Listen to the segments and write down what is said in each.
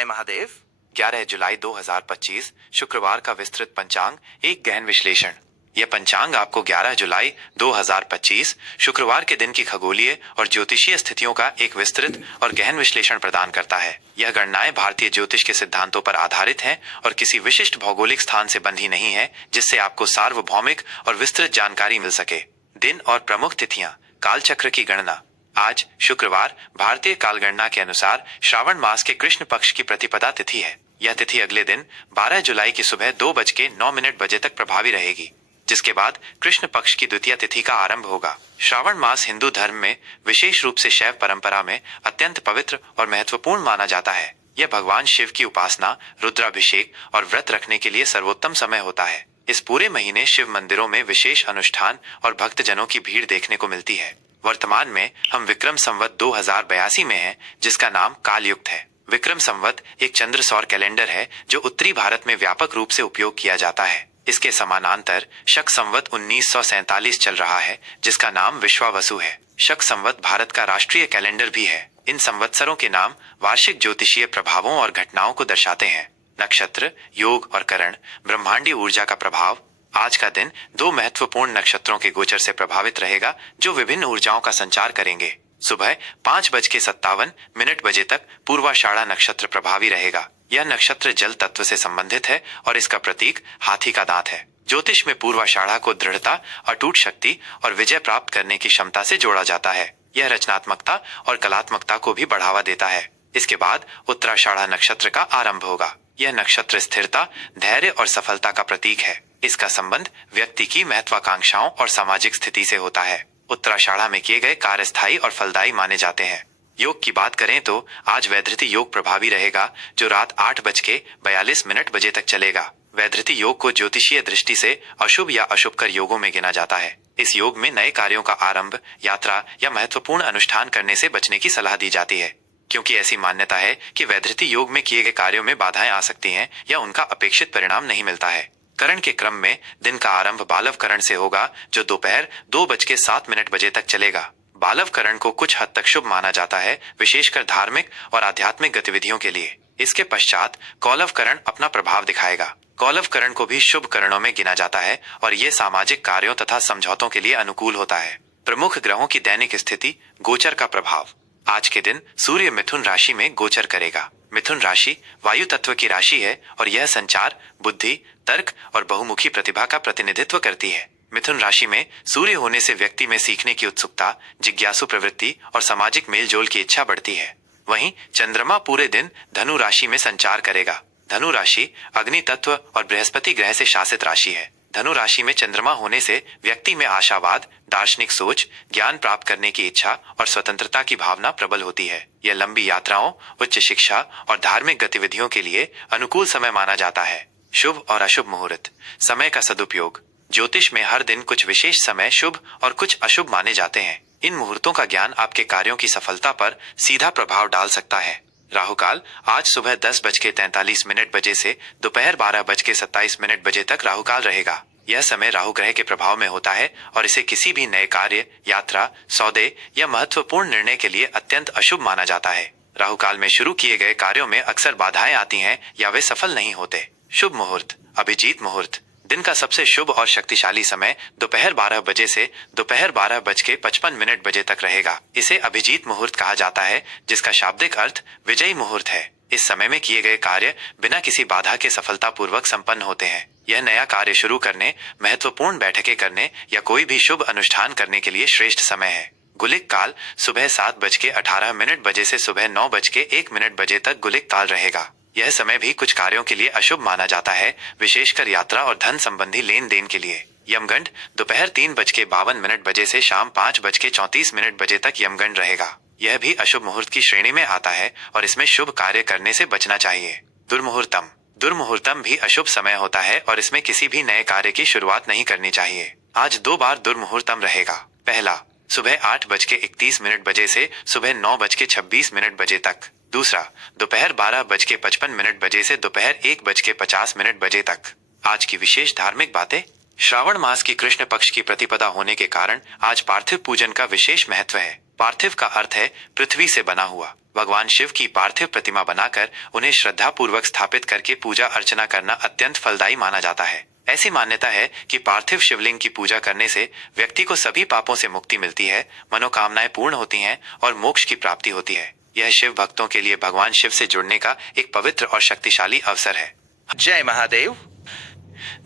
जय महादेव। 11 जुलाई 2025 शुक्रवार का विस्तृत पंचांग, एक गहन विश्लेषण। यह पंचांग आपको 11 जुलाई 2025 शुक्रवार के दिन की खगोलीय और ज्योतिषीय स्थितियों का एक विस्तृत और गहन विश्लेषण प्रदान करता है। यह गणनाएं भारतीय ज्योतिष के सिद्धांतों पर आधारित हैं और किसी विशिष्ट भौगोलिक स्थान से बंधी नहीं है, जिससे आपको सार्वभौमिक और विस्तृत जानकारी मिल सके। दिन और प्रमुख तिथियां। कालचक्र की गणना। आज शुक्रवार भारतीय कालगणना के अनुसार श्रावण मास के कृष्ण पक्ष की प्रतिपदा तिथि है। यह तिथि अगले दिन 12 जुलाई की सुबह 2:09 बजे तक प्रभावी रहेगी, जिसके बाद कृष्ण पक्ष की द्वितीय तिथि का आरंभ होगा। श्रावण मास हिंदू धर्म में, विशेष रूप से शैव परंपरा में, अत्यंत पवित्र और महत्वपूर्ण माना जाता है। यह भगवान शिव की उपासना, रुद्राभिषेक और व्रत रखने के लिए सर्वोत्तम समय होता है। इस पूरे महीने शिव मंदिरों में विशेष अनुष्ठान और भक्तजनों की भीड़ देखने को मिलती है। वर्तमान में हम विक्रम संवत 2082 में हैं, जिसका नाम कालयुक्त है। विक्रम संवत एक चंद्र सौर कैलेंडर है जो उत्तरी भारत में व्यापक रूप से उपयोग किया जाता है। इसके समानांतर शक संवत 1947 चल रहा है, जिसका नाम विश्वावसु है। शक संवत भारत का राष्ट्रीय कैलेंडर भी है। इन संवत्सरों के नाम वार्षिक ज्योतिषीय प्रभावों और घटनाओं को दर्शाते हैं। नक्षत्र, योग और करण, ब्रह्मांडीय ऊर्जा का प्रभाव। आज का दिन 2 महत्वपूर्ण नक्षत्रों के गोचर से प्रभावित रहेगा, जो विभिन्न ऊर्जाओं का संचार करेंगे। सुबह 5:57 बजे तक पूर्वाषाढ़ा नक्षत्र प्रभावी रहेगा। यह नक्षत्र जल तत्व से संबंधित है और इसका प्रतीक हाथी का दांत है। ज्योतिष में पूर्वाषाढ़ा को दृढ़ता, अटूट शक्ति और विजय प्राप्त करने की क्षमता से जोड़ा जाता है। यह रचनात्मकता और कलात्मकता को भी बढ़ावा देता है। इसके बाद उत्तराषाढ़ा नक्षत्र का आरंभ होगा। यह नक्षत्र स्थिरता, धैर्य और सफलता का प्रतीक है। इसका संबंध व्यक्ति की महत्वाकांक्षाओं और सामाजिक स्थिति से होता है। उत्तराषाढ़ा में किए गए कार्य स्थायी और फलदायी माने जाते हैं। योग की बात करें तो आज वैधृति योग प्रभावी रहेगा, जो रात 8:42 बजे तक चलेगा। वैधृति योग को ज्योतिषीय दृष्टि से अशुभ या अशुभ कर योगों में गिना जाता है। इस योग में नए कार्यों का आरंभ, यात्रा या महत्वपूर्ण अनुष्ठान करने से बचने की सलाह दी जाती है, क्योंकि ऐसी मान्यता है कि वैधृति योग में किए गए कार्यों में बाधाएं आ सकती हैं या उनका अपेक्षित परिणाम नहीं मिलता है। करण के क्रम में दिन का आरंभ बालव करण से होगा, जो दोपहर 2:07 बजे तक चलेगा। बालव करण को कुछ हद तक शुभ माना जाता है, विशेषकर धार्मिक और आध्यात्मिक गतिविधियों के लिए। इसके पश्चात कौलव करण अपना प्रभाव दिखाएगा। कौलव करण को भी शुभ करणों में गिना जाता है और ये सामाजिक कार्यों तथा समझौतों के लिए अनुकूल होता है। प्रमुख ग्रहों की दैनिक स्थिति, गोचर का प्रभाव। आज के दिन सूर्य मिथुन राशि में गोचर करेगा। मिथुन राशि वायु तत्व की राशि है और यह संचार, बुद्धि, तर्क और बहुमुखी प्रतिभा का प्रतिनिधित्व करती है। मिथुन राशि में सूर्य होने से व्यक्ति में सीखने की उत्सुकता, जिज्ञासु प्रवृत्ति और सामाजिक मेलजोल की इच्छा बढ़ती है। वहीं चंद्रमा पूरे दिन धनु राशि में संचार करेगा। धनु राशि अग्नि तत्व और बृहस्पति ग्रह से शासित राशि है। धनु राशि में चंद्रमा होने से व्यक्ति में आशावाद, दार्शनिक सोच, ज्ञान प्राप्त करने की इच्छा और स्वतंत्रता की भावना प्रबल होती है। यह लंबी यात्राओं, उच्च शिक्षा और धार्मिक गतिविधियों के लिए अनुकूल समय माना जाता है। शुभ और अशुभ मुहूर्त। समय का सदुपयोग। ज्योतिष में हर दिन कुछ विशेष समय शुभ और कुछ अशुभ माने जाते हैं। इन मुहूर्तों का ज्ञान आपके कार्यों की सफलता पर सीधा प्रभाव डाल सकता है। राहुकाल आज सुबह 10:43 बजे से दोपहर 12:27 बजे तक राहुकाल रहेगा। यह समय राहु ग्रह के प्रभाव में होता है और इसे किसी भी नए कार्य, यात्रा, सौदे या महत्वपूर्ण निर्णय के लिए अत्यंत अशुभ माना जाता है। राहुकाल में शुरू किए गए कार्यों में अक्सर बाधाएं आती हैं या वे सफल नहीं होते। शुभ मुहूर्त। अभिजीत मुहूर्त। दिन का सबसे शुभ और शक्तिशाली समय दोपहर 12 बजे से दोपहर 12:55 बजे तक रहेगा। इसे अभिजीत मुहूर्त कहा जाता है, जिसका शाब्दिक अर्थ विजयी मुहूर्त है। इस समय में किए गए कार्य बिना किसी बाधा के सफलतापूर्वक संपन्न होते हैं। यह नया कार्य शुरू करने, महत्वपूर्ण बैठकें करने या कोई भी शुभ अनुष्ठान करने के लिए श्रेष्ठ समय है। गुलिक काल सुबह 7:18 बजे से सुबह 9:01 बजे तक गुलिक काल रहेगा। यह समय भी कुछ कार्यों के लिए अशुभ माना जाता है, विशेषकर यात्रा और धन संबंधी लेन देन के लिए। यमगंड दोपहर 3:52 बजे से शाम 5:34 बजे तक यमगंड रहेगा। यह भी अशुभ मुहूर्त की श्रेणी में आता है और इसमें शुभ कार्य करने से बचना चाहिए। दुर्मुहूर्तम। दुर्मुहूर्तम भी अशुभ समय होता है और इसमें किसी भी नए कार्य की शुरुआत नहीं करनी चाहिए। आज 2 बार दुर्मुहूर्तम रहेगा। पहला, सुबह 8:31 बजे से सुबह 9:26 बजे तक। दूसरा, दोपहर 12:55 बजे से दोपहर 1:50 बजे तक। आज की विशेष धार्मिक बातें। श्रावण मास की कृष्ण पक्ष की प्रतिपदा होने के कारण आज पार्थिव पूजन का विशेष महत्व है। पार्थिव का अर्थ है पृथ्वी से बना हुआ। भगवान शिव की पार्थिव प्रतिमा बनाकर उन्हें श्रद्धा पूर्वक स्थापित करके पूजा अर्चना करना अत्यंत फलदायी माना जाता है। ऐसी मान्यता है कि पार्थिव शिवलिंग की पूजा करने से व्यक्ति को सभी पापों से मुक्ति मिलती है, मनोकामनाएं पूर्ण होती हैं और मोक्ष की प्राप्ति होती है। यह शिव भक्तों के लिए भगवान शिव से जुड़ने का एक पवित्र और शक्तिशाली अवसर है। जय महादेव।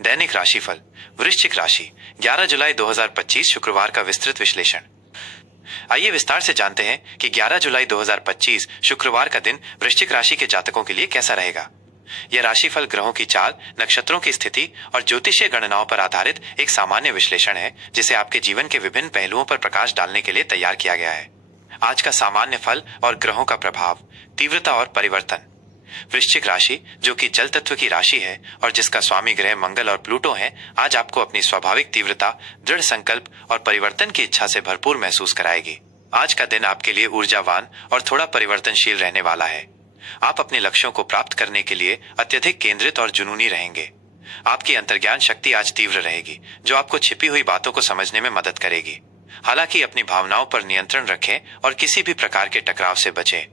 दैनिक राशिफल। वृश्चिक राशि, 11 जुलाई 2025 शुक्रवार का विस्तृत विश्लेषण। आइए विस्तार से जानते हैं कि 11 जुलाई 2025 शुक्रवार का दिन वृश्चिक राशि के जातकों के लिए कैसा रहेगा। यह राशिफल ग्रहों की चाल, नक्षत्रों की स्थिति और ज्योतिषीय गणनाओं पर आधारित एक सामान्य विश्लेषण है, जिसे आपके जीवन के विभिन्न पहलुओं पर प्रकाश डालने के लिए तैयार किया गया है। आज का सामान्य फल और ग्रहों का प्रभाव, तीव्रता और परिवर्तन। वृश्चिक राशि, जो कि जल तत्व की राशि है और जिसका स्वामी ग्रह मंगल और प्लूटो है, आज आपको अपनी स्वाभाविक तीव्रता, दृढ़ संकल्प और परिवर्तन की इच्छा से भरपूर महसूस कराएगी। आज का दिन आपके लिए ऊर्जावान और थोड़ा परिवर्तनशील रहने वाला है। आप अपने लक्ष्यों को प्राप्त करने के लिए अत्यधिक केंद्रित और जुनूनी रहेंगे। आपकी अंतर्ज्ञान शक्ति आज तीव्र रहेगी, जो आपको छिपी हुई बातों को समझने में मदद करेगी। हालांकि अपनी भावनाओं पर नियंत्रण रखें और किसी भी प्रकार के टकराव से बचें।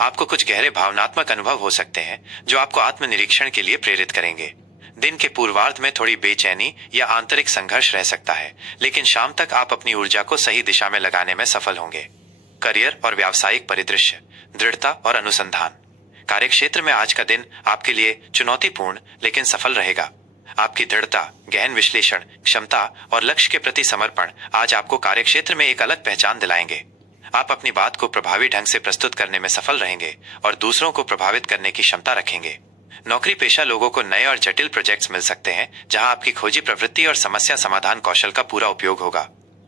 आपको कुछ गहरे भावनात्मक अनुभव हो सकते हैं जो आपको आत्मनिरीक्षण के लिए प्रेरित करेंगे। दिन के पूर्वार्ध में थोड़ी बेचैनी या आंतरिक संघर्ष रह सकता है, लेकिन शाम तक आप अपनी ऊर्जा को सही दिशा में लगाने में सफल होंगे। करियर और व्यावसायिक परिदृश्य, दृढ़ता और अनुसंधान। कार्यक्षेत्र में आज का दिन आपके लिए चुनौतीपूर्ण लेकिन सफल रहेगा। आपकी दृढ़ता, गहन विश्लेषण क्षमता और लक्ष्य के प्रति समर्पण आज आपको कार्यक्षेत्र में एक अलग पहचान दिलाएंगे। आप अपनी बात को प्रभावी ढंग से प्रस्तुत करने में सफल रहेंगे और दूसरों को प्रभावित करने की क्षमता रखेंगे। नौकरी पेशा लोगों को नए और जटिल प्रोजेक्ट्स मिल सकते हैं, जहां आपकी खोजी प्रवृत्ति और समस्या समाधान कौशल का पूरा उपयोग होगा।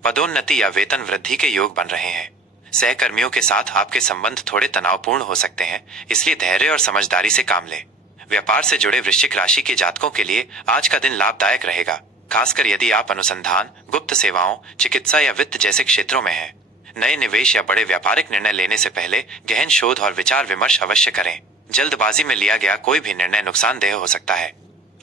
पदोन्नति या वेतन वृद्धि के योग बन रहे हैं। सहकर्मियों के साथ आपके संबंध थोड़े तनावपूर्ण हो सकते हैं, इसलिए धैर्य और समझदारी से काम लें। व्यापार से जुड़े वृश्चिक राशि के जातकों के लिए आज का दिन लाभदायक रहेगा, खासकर यदि आप अनुसंधान, गुप्त सेवाओं, चिकित्सा या वित्त जैसे क्षेत्रों में हैं। नए निवेश या बड़े व्यापारिक निर्णय लेने से पहले गहन शोध और विचार विमर्श अवश्य करें। जल्दबाजी में लिया गया कोई भी निर्णय नुकसानदेह हो सकता है।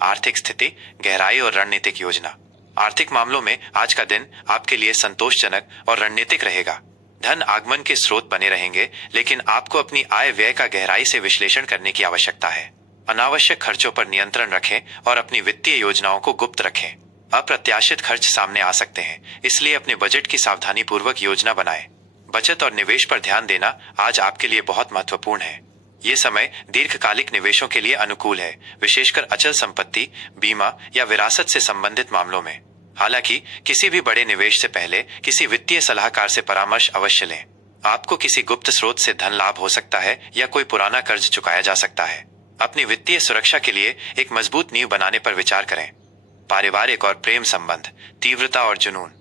आर्थिक स्थिति, गहराई और रणनीतिक योजना। आर्थिक मामलों में आज का दिन आपके लिए संतोषजनक और रणनीतिक रहेगा। धन आगमन के स्रोत बने रहेंगे, लेकिन आपको अपनी आय व्यय का गहराई से विश्लेषण करने की आवश्यकता है। अनावश्यक खर्चों पर नियंत्रण रखें और अपनी वित्तीय योजनाओं को गुप्त रखें। अप्रत्याशित खर्च सामने आ सकते हैं, इसलिए अपने बजट की सावधानी पूर्वक योजना बनाएं। बचत और निवेश पर ध्यान देना आज आपके लिए बहुत महत्वपूर्ण है। ये समय दीर्घकालिक निवेशों के लिए अनुकूल है, विशेषकर अचल संपत्ति, बीमा या विरासत से संबंधित मामलों में। हालांकि किसी भी बड़े निवेश से पहले किसी वित्तीय सलाहकार से परामर्श अवश्य लें। आपको किसी गुप्त स्रोत से धन लाभ हो सकता है या कोई पुराना कर्ज चुकाया जा सकता है। अपनी वित्तीय सुरक्षा के लिए एक मजबूत नींव बनाने पर विचार करें। पारिवारिक और प्रेम संबंध, तीव्रता और जुनून।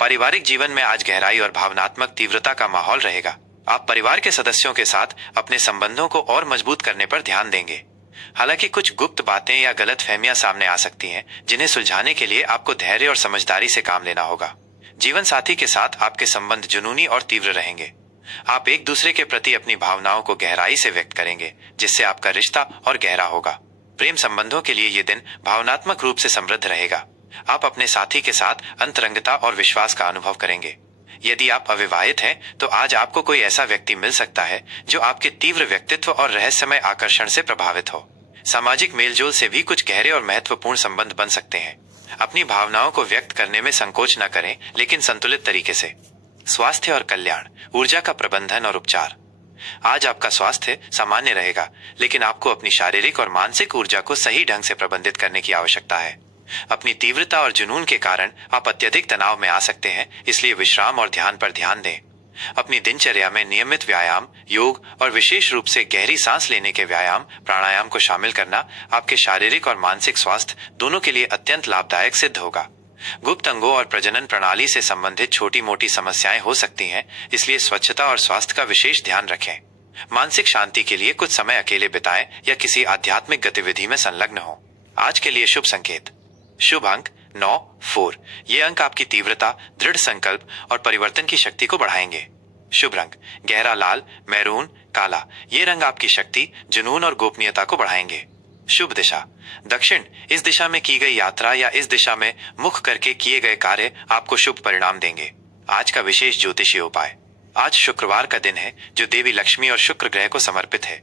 पारिवारिक जीवन में आज गहराई और भावनात्मक तीव्रता का माहौल रहेगा। आप परिवार के सदस्यों के साथ अपने संबंधों को और मजबूत करने पर ध्यान देंगे। हालांकि कुछ गुप्त बातें या गलतफहमियां सामने आ सकती हैं, जिन्हें सुलझाने के लिए आपको धैर्य और समझदारी से काम लेना होगा। जीवन साथी के साथ आपके संबंध जुनूनी और तीव्र रहेंगे। आप एक दूसरे के प्रति अपनी भावनाओं को गहराई से व्यक्त करेंगे, जिससे आपका रिश्ता और गहरा होगा। प्रेम संबंधों के लिए ये दिन भावनात्मक रूप से समृद्ध रहेगा। आप अपने साथी के साथ अंतरंगता और विश्वास का अनुभव करेंगे। यदि आप अविवाहित हैं, तो आज आपको कोई ऐसा व्यक्ति मिल सकता है जो आपके तीव्र व्यक्तित्व और रहस्यमय आकर्षण से प्रभावित हो। सामाजिक मेलजोल से भी कुछ गहरे और महत्वपूर्ण संबंध बन सकते हैं। अपनी भावनाओं को व्यक्त करने में संकोच न करें, लेकिन संतुलित तरीके से। स्वास्थ्य और कल्याण, ऊर्जा का प्रबंधन और उपचार। आज आपका स्वास्थ्य सामान्य रहेगा, लेकिन आपको अपनी शारीरिक और मानसिक ऊर्जा को सही ढंग से प्रबंधित करने की आवश्यकता है। अपनी तीव्रता और जुनून के कारण आप अत्यधिक तनाव में आ सकते हैं, इसलिए विश्राम और ध्यान पर ध्यान दें। अपनी दिनचर्या में नियमित व्यायाम, योग और विशेष रूप से गहरी सांस लेने के व्यायाम, प्राणायाम को शामिल करना आपके शारीरिक और मानसिक स्वास्थ्य दोनों के लिए अत्यंत लाभदायक सिद्ध होगा। गुप्त अंगों और प्रजनन प्रणाली से संबंधित छोटी मोटी समस्याएं हो सकती हैं, इसलिए स्वच्छता और स्वास्थ्य का विशेष ध्यान रखें। मानसिक शांति के लिए कुछ समय अकेले बिताएं या किसी आध्यात्मिक गतिविधि में संलग्न हों। आज के लिए शुभ संकेत। शुभ अंक 9, 4। ये अंक आपकी तीव्रता, दृढ़ संकल्प और परिवर्तन की शक्ति को बढ़ाएंगे। शुभ रंग गहरा लाल, मैरून, काला। ये रंग आपकी शक्ति, जुनून और गोपनीयता को बढ़ाएंगे। शुभ दिशा दक्षिण। इस दिशा में की गई यात्रा या इस दिशा में मुख करके किए गए कार्य आपको शुभ परिणाम देंगे। आज का विशेष ज्योतिषीय उपाय। आज शुक्रवार का दिन है जो देवी लक्ष्मी और शुक्र ग्रह को समर्पित है।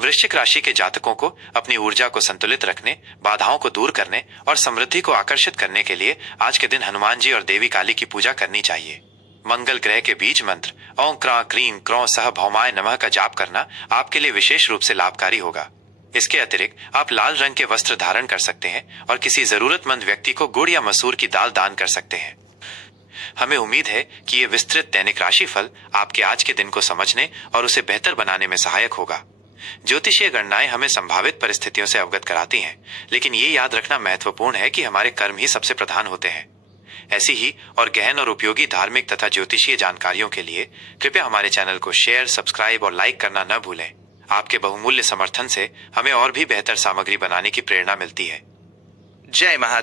वृश्चिक राशि के जातकों को अपनी ऊर्जा को संतुलित रखने, बाधाओं को दूर करने और समृद्धि को आकर्षित करने के लिए आज के दिन हनुमान जी और देवी काली की पूजा करनी चाहिए। मंगल ग्रह के बीज मंत्र ओं क्रां क्रीं क्रों सह भौमाय नमः का जाप करना आपके लिए विशेष रूप से लाभकारी होगा। इसके अतिरिक्त आप लाल रंग के वस्त्र धारण कर सकते हैं और किसी जरूरतमंद व्यक्ति को गुड़ या मसूर की दाल दान कर सकते हैं। हमें उम्मीद है कि ये विस्तृत दैनिक राशिफल आपके आज के दिन को समझने और उसे बेहतर बनाने में सहायक होगा। ज्योतिषीय गणनाएं हमें संभावित परिस्थितियों से अवगत कराती हैं, लेकिन ये याद रखना महत्वपूर्ण है कि हमारे कर्म ही सबसे प्रधान होते हैं। ऐसी ही और गहन और उपयोगी धार्मिक तथा ज्योतिषीय जानकारियों के लिए कृपया हमारे चैनल को शेयर, सब्सक्राइब और लाइक करना न भूलें। आपके बहुमूल्य समर्थन से हमें और भी बेहतर सामग्री बनाने की प्रेरणा मिलती है। जय महादेव।